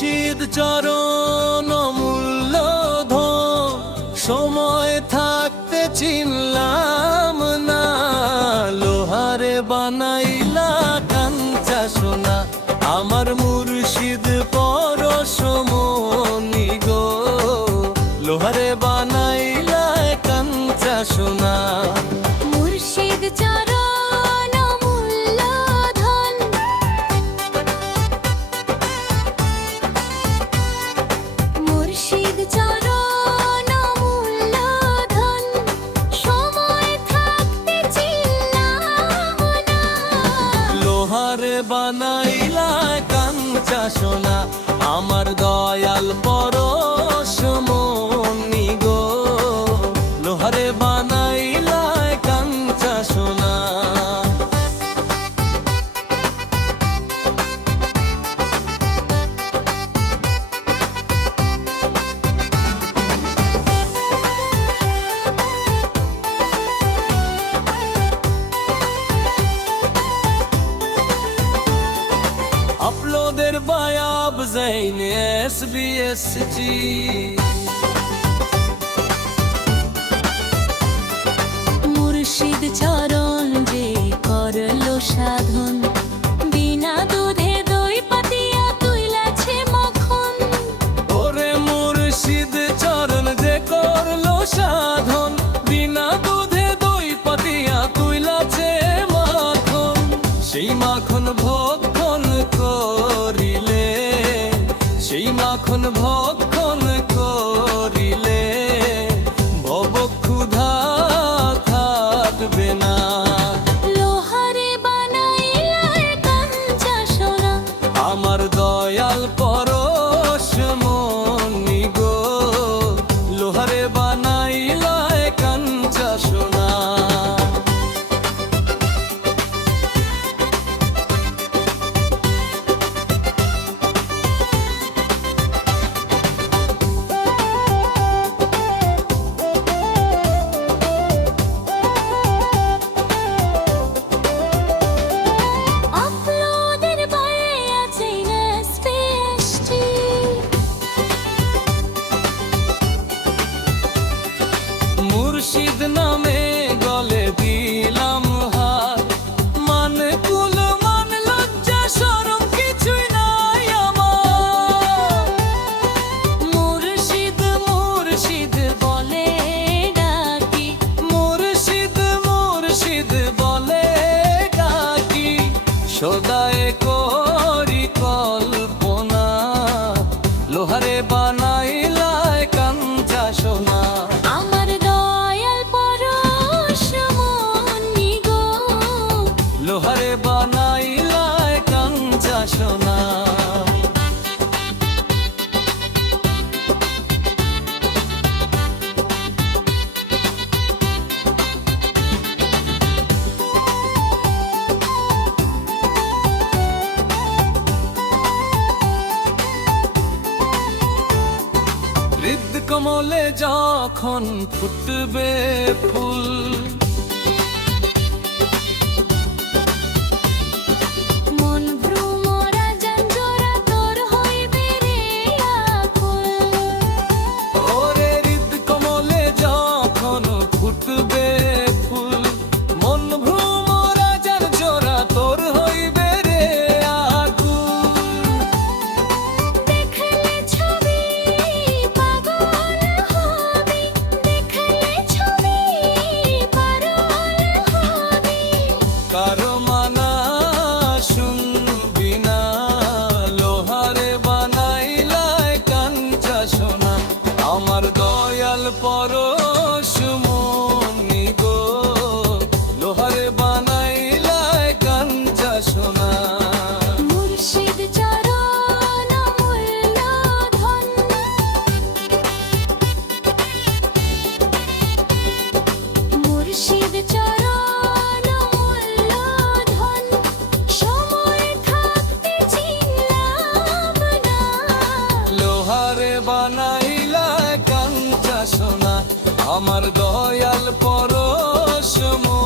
মুর্শিদ চরণ অমূল্য ধন, সময় থাকতে চিনলাম না। লোহারে বানাইলা কাঞ্চা সোনা, আমার মুর্শিদ পরশমণি গো। লোহারে বানাইলা কাঞ্চা সোনা, মুর্শিদ চরণ অমূল্য ধন, মুর্শিদ চরণ অমূল্য ধন, সময় থাকতে চিনলাম না। লোহারে বানাইলা কাঞ্চা সোনা, আমার দয়াল পরশমণি গো। লোহারে বানাইলা কাঞ্চা সোনা। আপলোদের বায়াব জাইন SBSG, মুর্শিদ চরণ যে করলো সাধন, বিনা দুধে দই পাতিয়া তুইলাছে মখন। ওরে মুর্শিদ চরণ যে করলো সাধন, বিনা দুধে দই পাতিয়া তুইলাছে মাখন। সেই মাখন ভক্ষণ করিলে, সেই মাখন ভক্ষণ করিলে ভব ক্ষুধা থাকবে না। লোহারে বানাইলা কাঞ্চা সোনা, আমার দয়াল পরশমণি গো। লোহারে বানাইলা কাঞ্চা সোনা। আপলোদের বায়ে আছে SBSG, মুর্শিদ নামে গলে দিলাম হাত, মান কুল মান লজ্জা শরম কিছুই নাই আমার। মুর্শিদ মুর্শিদ বলে ডাকি, মুর্শিদ মুর্শিদ বলে ডাকি, সদায় করি কল্পনা। লোহারে বানাইলা কাঞ্চা সোনা, আমার দয়াল পরশমণি গো। লোহারে বানাইলা কাঞ্চা সোনা। হৃদ কমলে যখন ফুটবে ফুল, মন ভ্রমরা জঞ্জরা তোর হইবে রে আকুল। ওরে হৃদ কমলে যখন ফুটবে ফুল, মন ভ্রমরা যার জোড়া তোর হইবে রে আকুল। দেখলে ছবি পাগল হবি, দেখলে ছবি পাগল হবি। কারো মানা শুনবি না, লোহারে বানাইলা কাঞ্চা সোনা, আমার দয়াল পরশমণি গো। লোহারে বানাইলা কাঞ্চা সোনা। মুর্শিদ চরণ অমূল্য ধন, মুর্শিদ চরণ অমূল্য ধন, সময় থাকতে চিনলাম না। লোহারে বানাইলা কাঞ্চা সোনা, আমার দয়াল পরশমণি